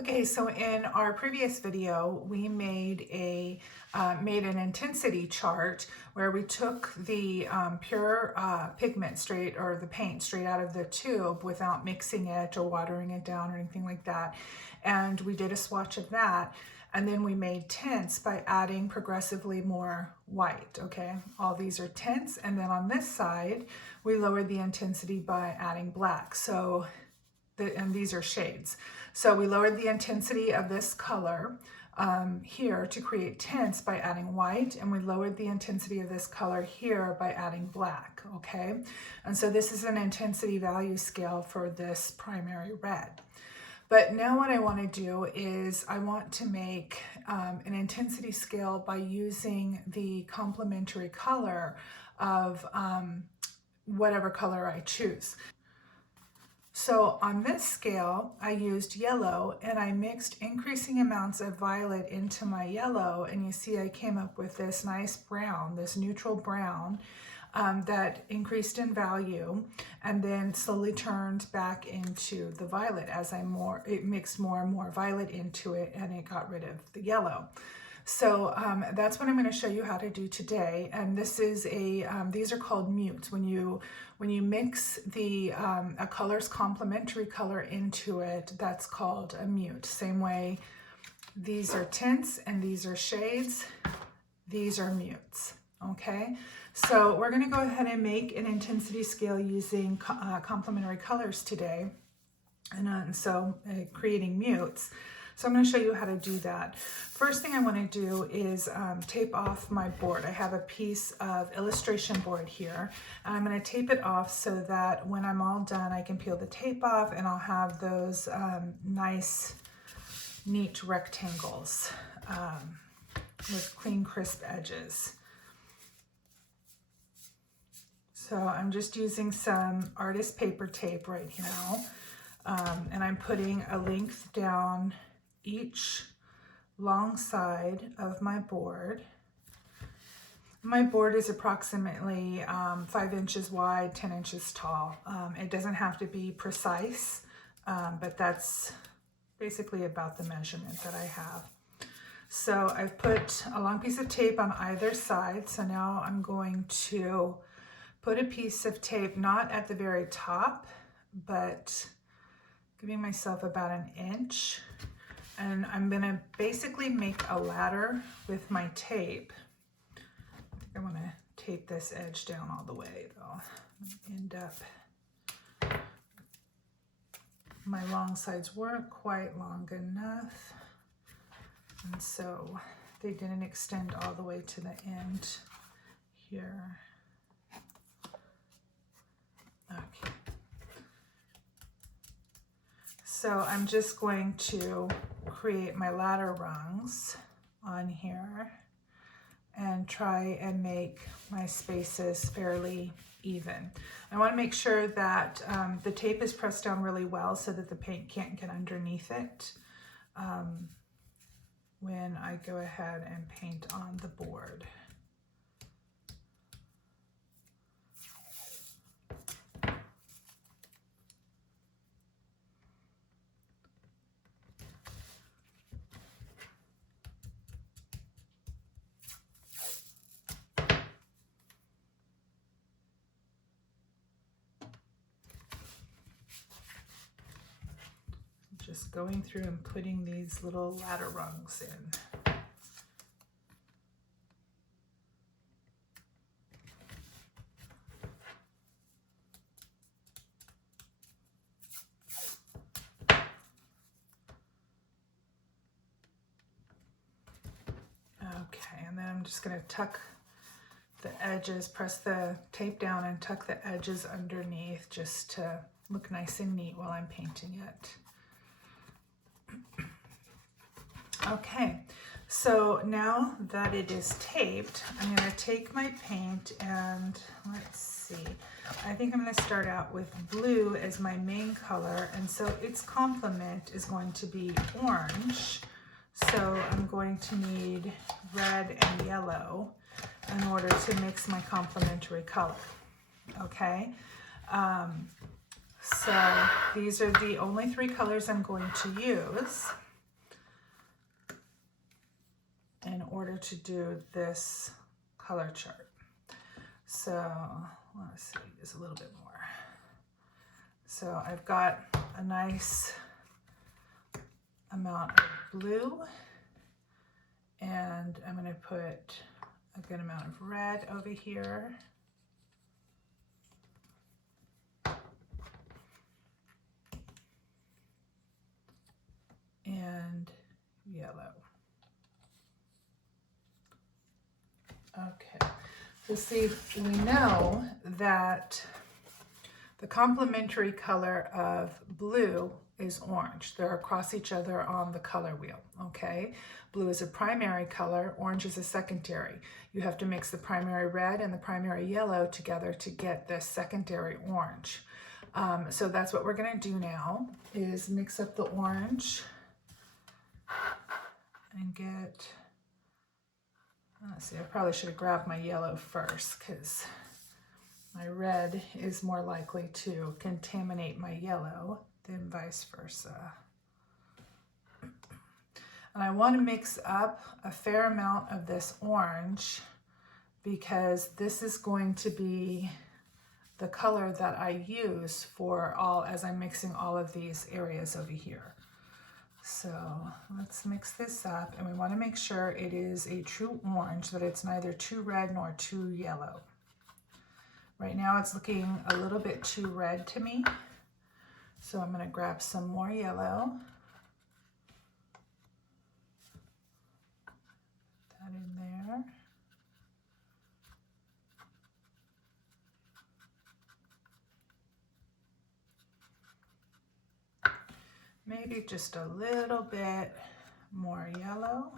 Okay, so in our previous video, we made an intensity chart where we took the pure pigment straight, or the paint straight out of the tube without mixing it or watering it down or anything like that. And we did a swatch of that. And then we made tints by adding progressively more white, okay? All these are tints. And then on this side, we lowered the intensity by adding black. So and these are shades. So we lowered the intensity of this color here to create tints by adding white, and we lowered the intensity of this color here by adding black, okay? And so this is an intensity value scale for this primary red. But now what I want to do is I want to make an intensity scale by using the complementary color of whatever color I choose. So on this scale, I used yellow and I mixed increasing amounts of violet into my yellow, and you see I came up with this nice brown, this neutral brown that increased in value and then slowly turned back into the violet as it mixed more and more violet into it, and it got rid of the yellow. So that's what I'm going to show you how to do today. And this is these are called mutes. When you mix a color's complementary color into it, that's called a mute. Same way, these are tints and these are shades. These are mutes, okay? So we're going to go ahead and make an intensity scale using complementary colors today. And so creating mutes. So I'm going to show you how to do that. First thing I want to do is tape off my board. I have a piece of illustration board here, and I'm going to tape it off so that when I'm all done, I can peel the tape off and I'll have those nice, neat rectangles with clean, crisp edges. So I'm just using some artist paper tape right now, and I'm putting a length down each long side of my board. My board is approximately 5 inches wide, 10 inches tall. It doesn't have to be precise, but that's basically about the measurement that I have. So I've put a long piece of tape on either side. So now I'm going to put a piece of tape, not at the very top, but giving myself about an inch. And I'm gonna basically make a ladder with my tape. I think I wanna tape this edge down all the way though. End up, my long sides weren't quite long enough. And so they didn't extend all the way to the end here. Okay. So I'm just going to create my ladder rungs on here and try and make my spaces fairly even. I want to make sure that the tape is pressed down really well so that the paint can't get underneath it when I go ahead and paint on the board. Just going through and putting these little ladder rungs in. Okay, and then I'm just going to tuck the edges, press the tape down and tuck the edges underneath just to look nice and neat while I'm painting it. Okay, so now that it is taped, I'm going to take my paint and let's see, I think I'm going to start out with blue as my main color, and so its complement is going to be orange. So I'm going to need red and yellow in order to mix my complementary color, okay? So these are the only 3 colors I'm going to use. in order to do this color chart. So let's see, just a little bit more. So I've got a nice amount of blue, and I'm going to put a good amount of red over here. And yellow. Okay, so see, we know that the complementary color of blue is orange. They're across each other on the color wheel, okay? Blue is a primary color, orange is a secondary. You have to mix the primary red and the primary yellow together to get the secondary orange. So that's what we're gonna do now, is mix up the orange and get, let's see, I probably should have grabbed my yellow first because my red is more likely to contaminate my yellow than vice versa. And I want to mix up a fair amount of this orange because this is going to be the color that I use for as I'm mixing all of these areas over here. So let's mix this up, and we want to make sure it is a true orange, that it's neither too red nor too yellow. Right now it's looking a little bit too red to me, so I'm going to grab some more yellow. Put that in there. Maybe just a little bit more yellow.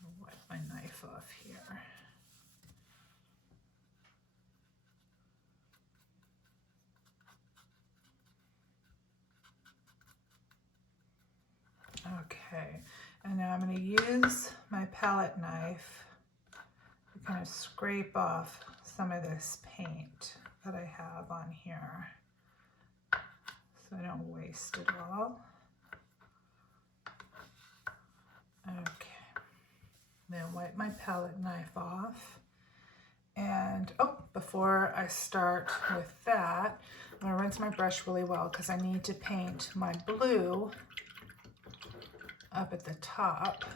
I'll wipe my knife off here. Okay, and now I'm going to use my palette knife to kind of scrape off some of this paint that I have on here, so I don't waste it all. Okay, then wipe my palette knife off. And before I start with that, I'm gonna rinse my brush really well because I need to paint my blue up at the top.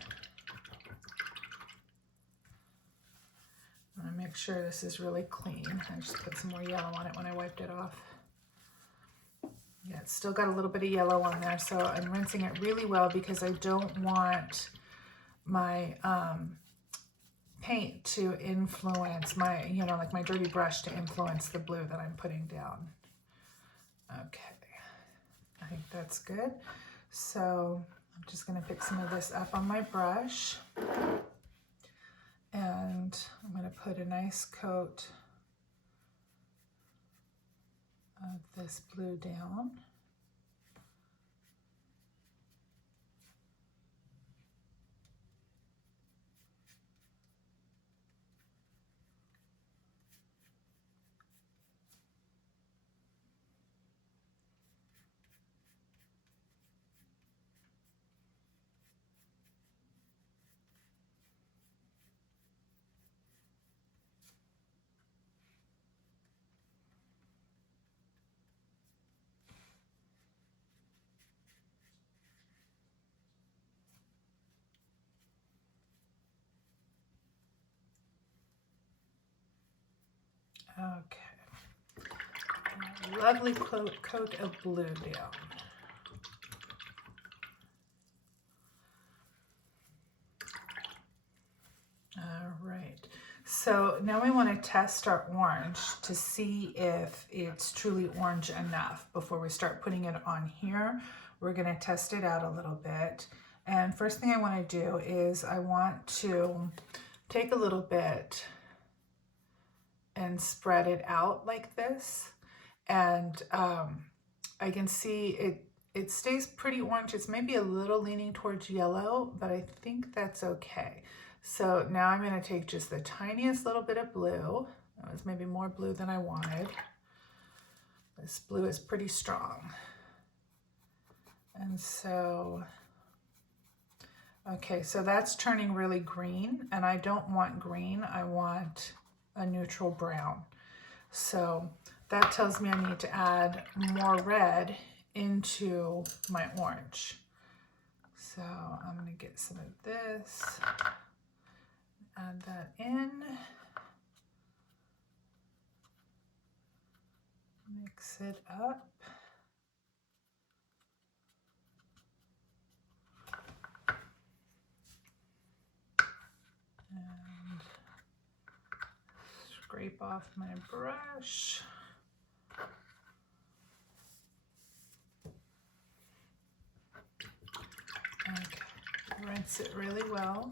I'm gonna make sure this is really clean. I just put some more yellow on it when I wiped it off. Yeah, it's still got a little bit of yellow on there, so I'm rinsing it really well because I don't want my paint to influence my, like my dirty brush to influence the blue that I'm putting down. Okay, I think that's good. So I'm just gonna pick some of this up on my brush, and I'm gonna put a nice coat of this blue down. Okay, a lovely coat of blue down. All right, so now we want to test our orange to see if it's truly orange enough. Before we start putting it on here, we're going to test it out a little bit. And first thing I want to do is I want to take a little bit and spread it out like this, and I can see it stays pretty orange. It's maybe a little leaning towards yellow, but I think that's okay. So now I'm going to take just the tiniest little bit of blue. That was maybe more blue than I wanted. This blue is pretty strong, and so Okay, so that's turning really green, and I don't want green, I want a neutral brown. So that tells me I need to add more red into my orange. So I'm going to get some of this, add that in, mix it up. And scrape off my brush. Okay, rinse it really well.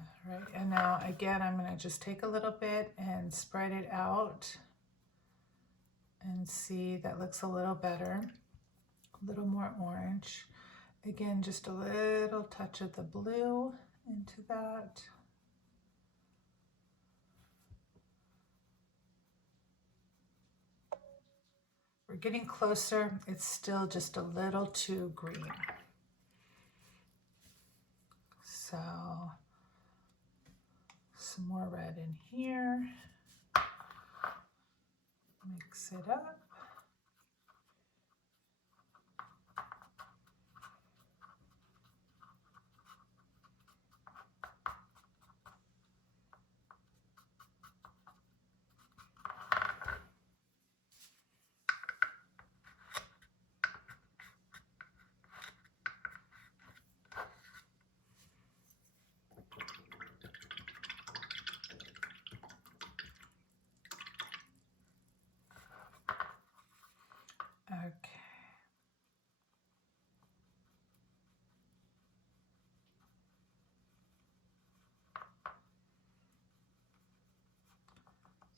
All right, and now again, I'm going to just take a little bit and spread it out and see that looks a little better. A little more orange. Again, just a little touch of the blue into that. We're getting closer. It's still just a little too green. So some more red in here. Mix it up. Okay.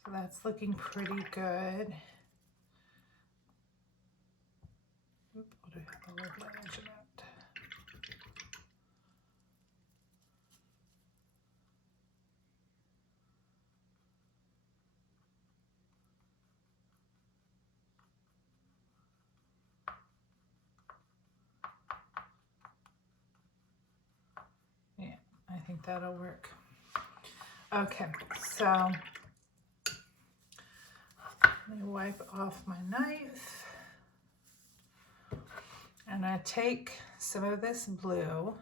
So that's looking pretty good. Oop, what do I have a little edge of that? Yeah, I think that'll work. Okay, so let me wipe off my knife. And I take some of this blue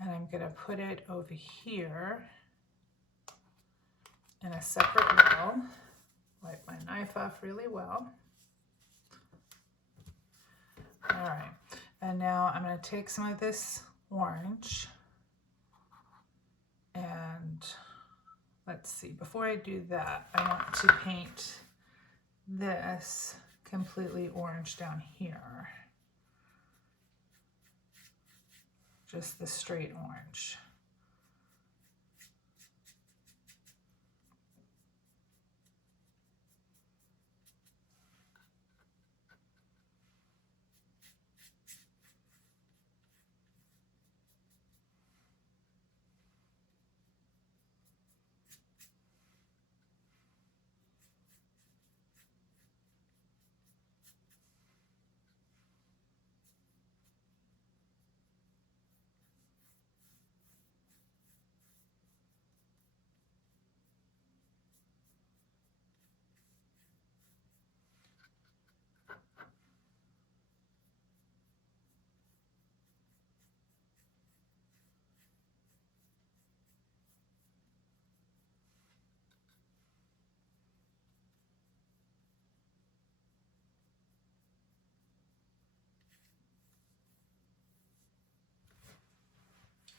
and I'm going to put it over here in a separate row. Wipe my knife off really well. All right, and now I'm going to take some of this orange and let's see, before I do that, I want to paint this completely orange down here. Just the straight orange.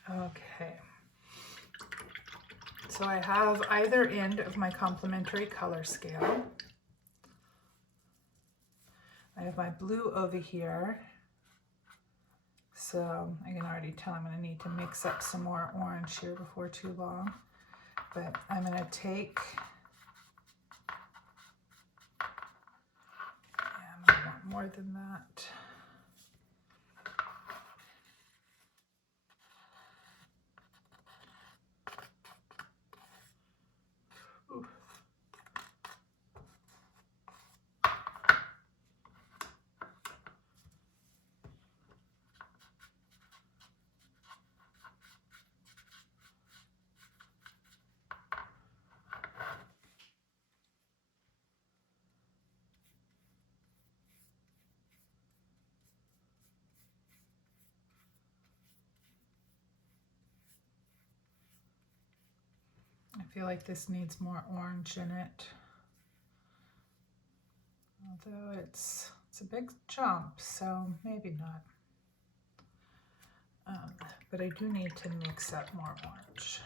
Okay. So I have either end of my complementary color scale. I have my blue over here. So I can already tell I'm going to need to mix up some more orange here before too long. But I'm going to take, I'm going to want more than that. Ooh. feel like this needs more orange in it. Although it's a big jump, so maybe not. But I do need to mix up more orange.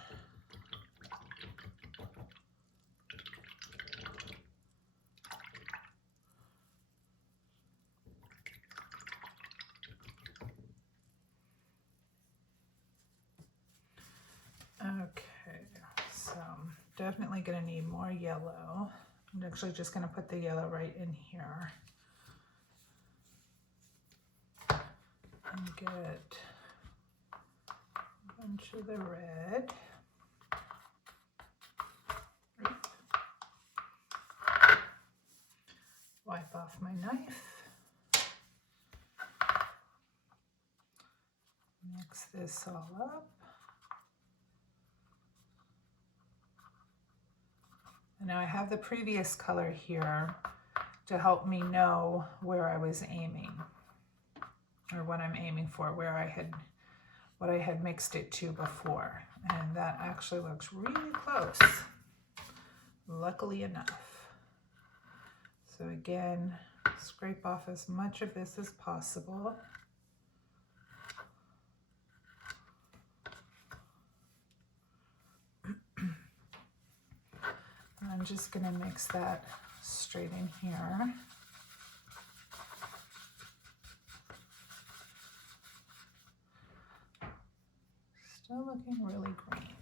Okay, so definitely going to need more yellow. I'm actually just going to put the yellow right in here. And get a bunch of the red. Wipe off my knife. Mix this all up. And now I have the previous color here to help me know where I was aiming, or what I'm aiming for, what I had mixed it to before. And that actually looks really close, luckily enough. So again, scrape off as much of this as possible. And I'm just going to mix that straight in here. Still looking really green.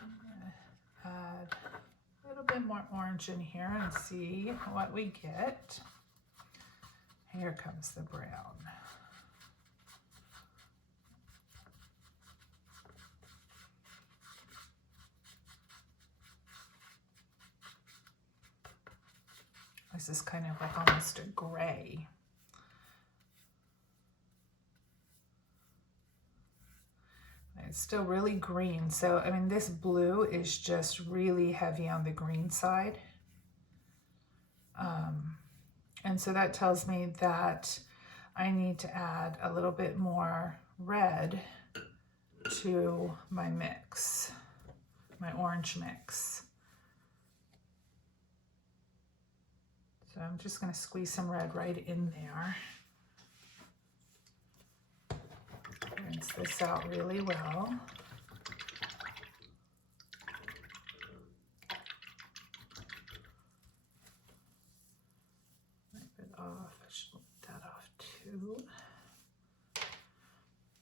I'm going to add a little bit more orange in here and see what we get. Here comes the brown. This is kind of like almost a gray. It's still really green. So, I mean, this blue is just really heavy on the green side. And so that tells me that I need to add a little bit more red to my mix, my orange mix. So I'm just going to squeeze some red right in there. Rinse this out really well. Wipe it off. I should wipe that off too.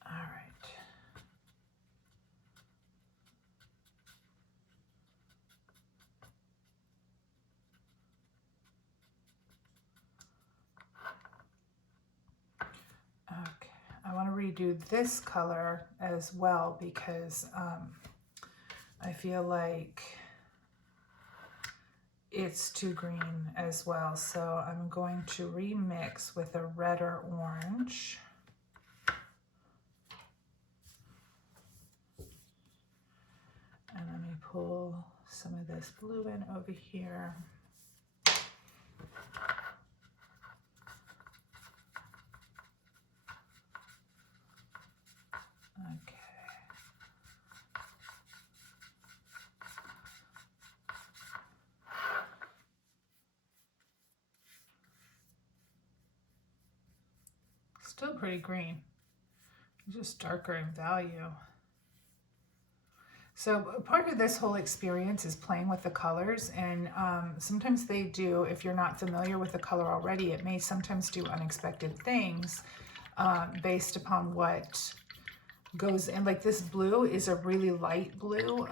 All right. Okay, I want to redo this color as well because I feel like it's too green as well. So I'm going to remix with a redder orange. And let me pull some of this blue in over here. Okay. Still pretty green, just darker in value. So part of this whole experience is playing with the colors, and sometimes they do, if you're not familiar with the color already, it may sometimes do unexpected things based upon what goes in. Like this blue is a really light blue.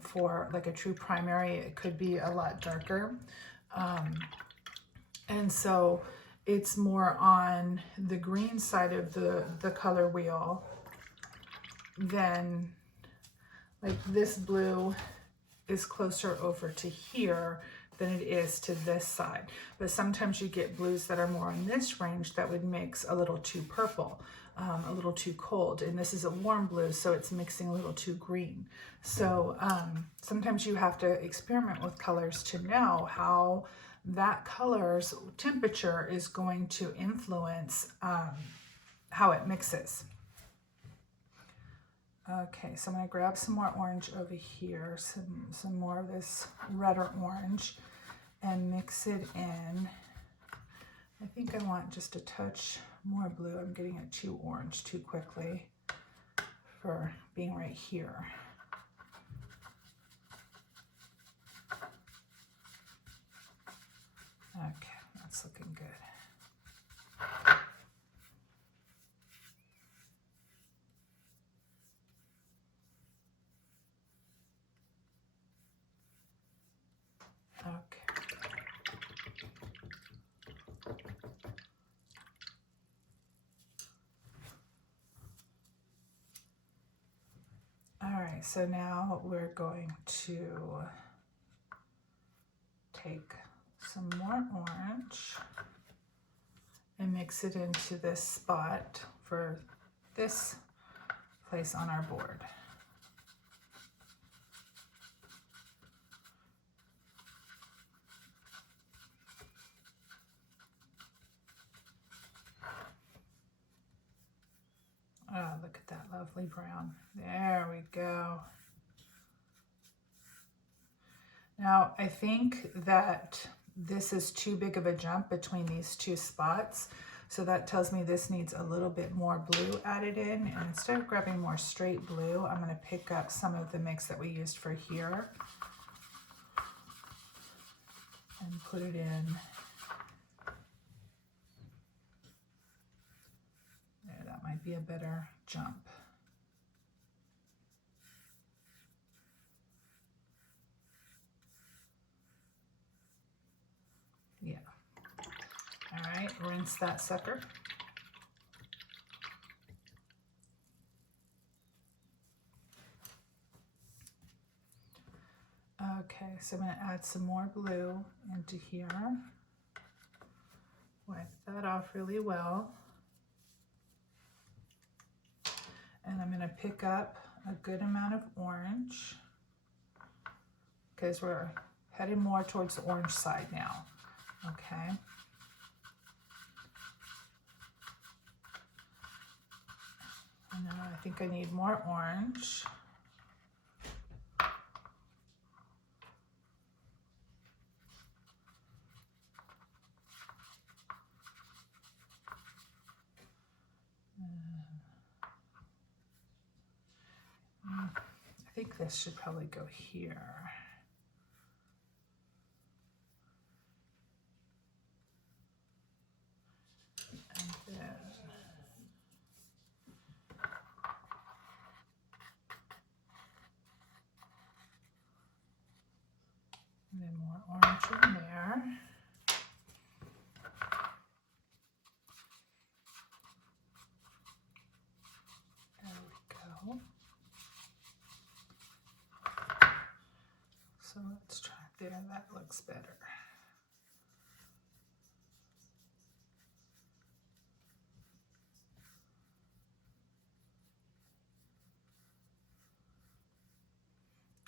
For like a true primary, it could be a lot darker. And so it's more on the green side of the color wheel than, like this blue is closer over to here than it is to this side. But sometimes you get blues that are more in this range that would mix a little too purple, a little too cold. And this is a warm blue, so it's mixing a little too green. So sometimes you have to experiment with colors to know how that color's temperature is going to influence how it mixes. Okay, so I'm going to grab some more orange over here, some more of this redder orange, and mix it in. I think I want just a touch more blue. I'm getting it too orange too quickly for being right here. Okay, that's looking good. Okay. All right, so now we're going to take some more orange and mix it into this spot for this place on our board. Oh, look at that lovely brown. There we go. Now, I think that this is too big of a jump between these two spots. So that tells me this needs a little bit more blue added in. And instead of grabbing more straight blue, I'm going to pick up some of the mix that we used for here and put it in. There, that might be a better jump. Yeah. All right, rinse that sucker. Okay, so I'm going to add some more blue into here. Wipe that off really well. And I'm going to pick up a good amount of orange because we're heading more towards the orange side now. Okay. And now I think I need more orange. I think this should probably go here. And then more orange in there. There we go. So let's try it there. That looks better.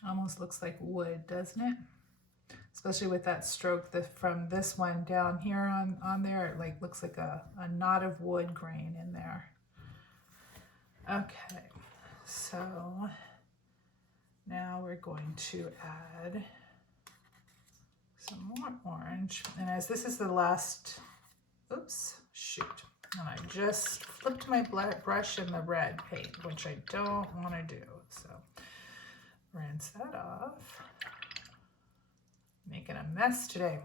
Almost looks like wood, doesn't it? Especially with that stroke from this one down here on there, it like looks like a knot of wood grain in there. Okay, so now we're going to add some more orange. And as this is the last, oops, shoot. And I just flipped my brush in the red paint, which I don't want to do. So rinse that off. Making a mess today.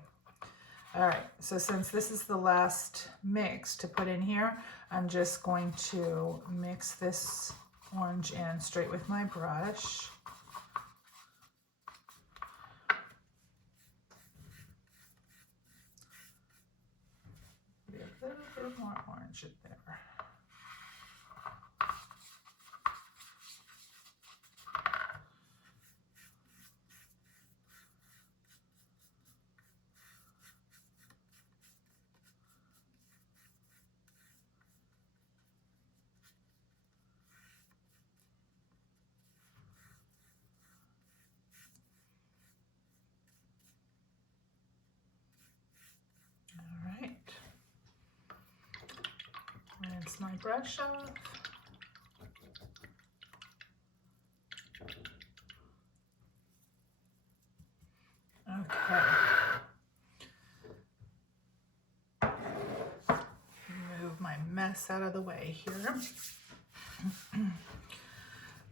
All right, so since this is the last mix to put in here, I'm just going to mix this orange in straight with my brush. Be a little bit more orange in there. Rinse my brush off. mess out of the way here.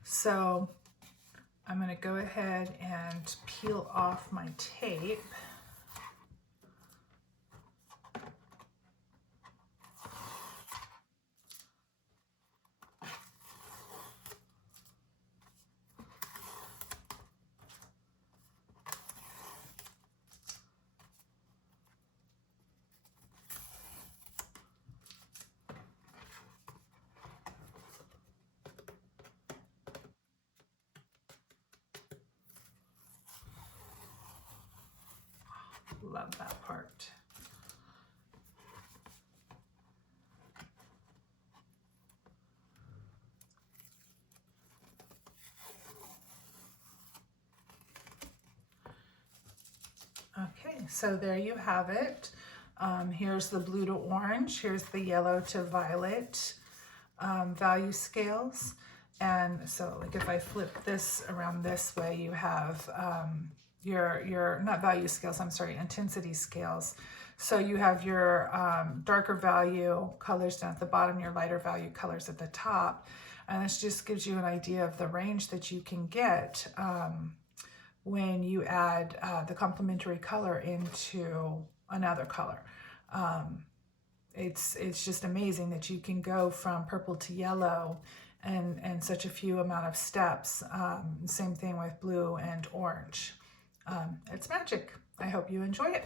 So I'm going to go ahead and peel off my tape. Love that part. Okay, so there you have it. Here's the blue to orange, here's the yellow to violet value scales. And so like if I flip this around this way, you have your not value scales, I'm sorry, intensity scales. So you have your darker value colors down at the bottom, your lighter value colors at the top. And this just gives you an idea of the range that you can get when you add the complementary color into another color. It's just amazing that you can go from purple to yellow in such a few amount of steps. Same thing with blue and orange. It's magic. I hope you enjoy it.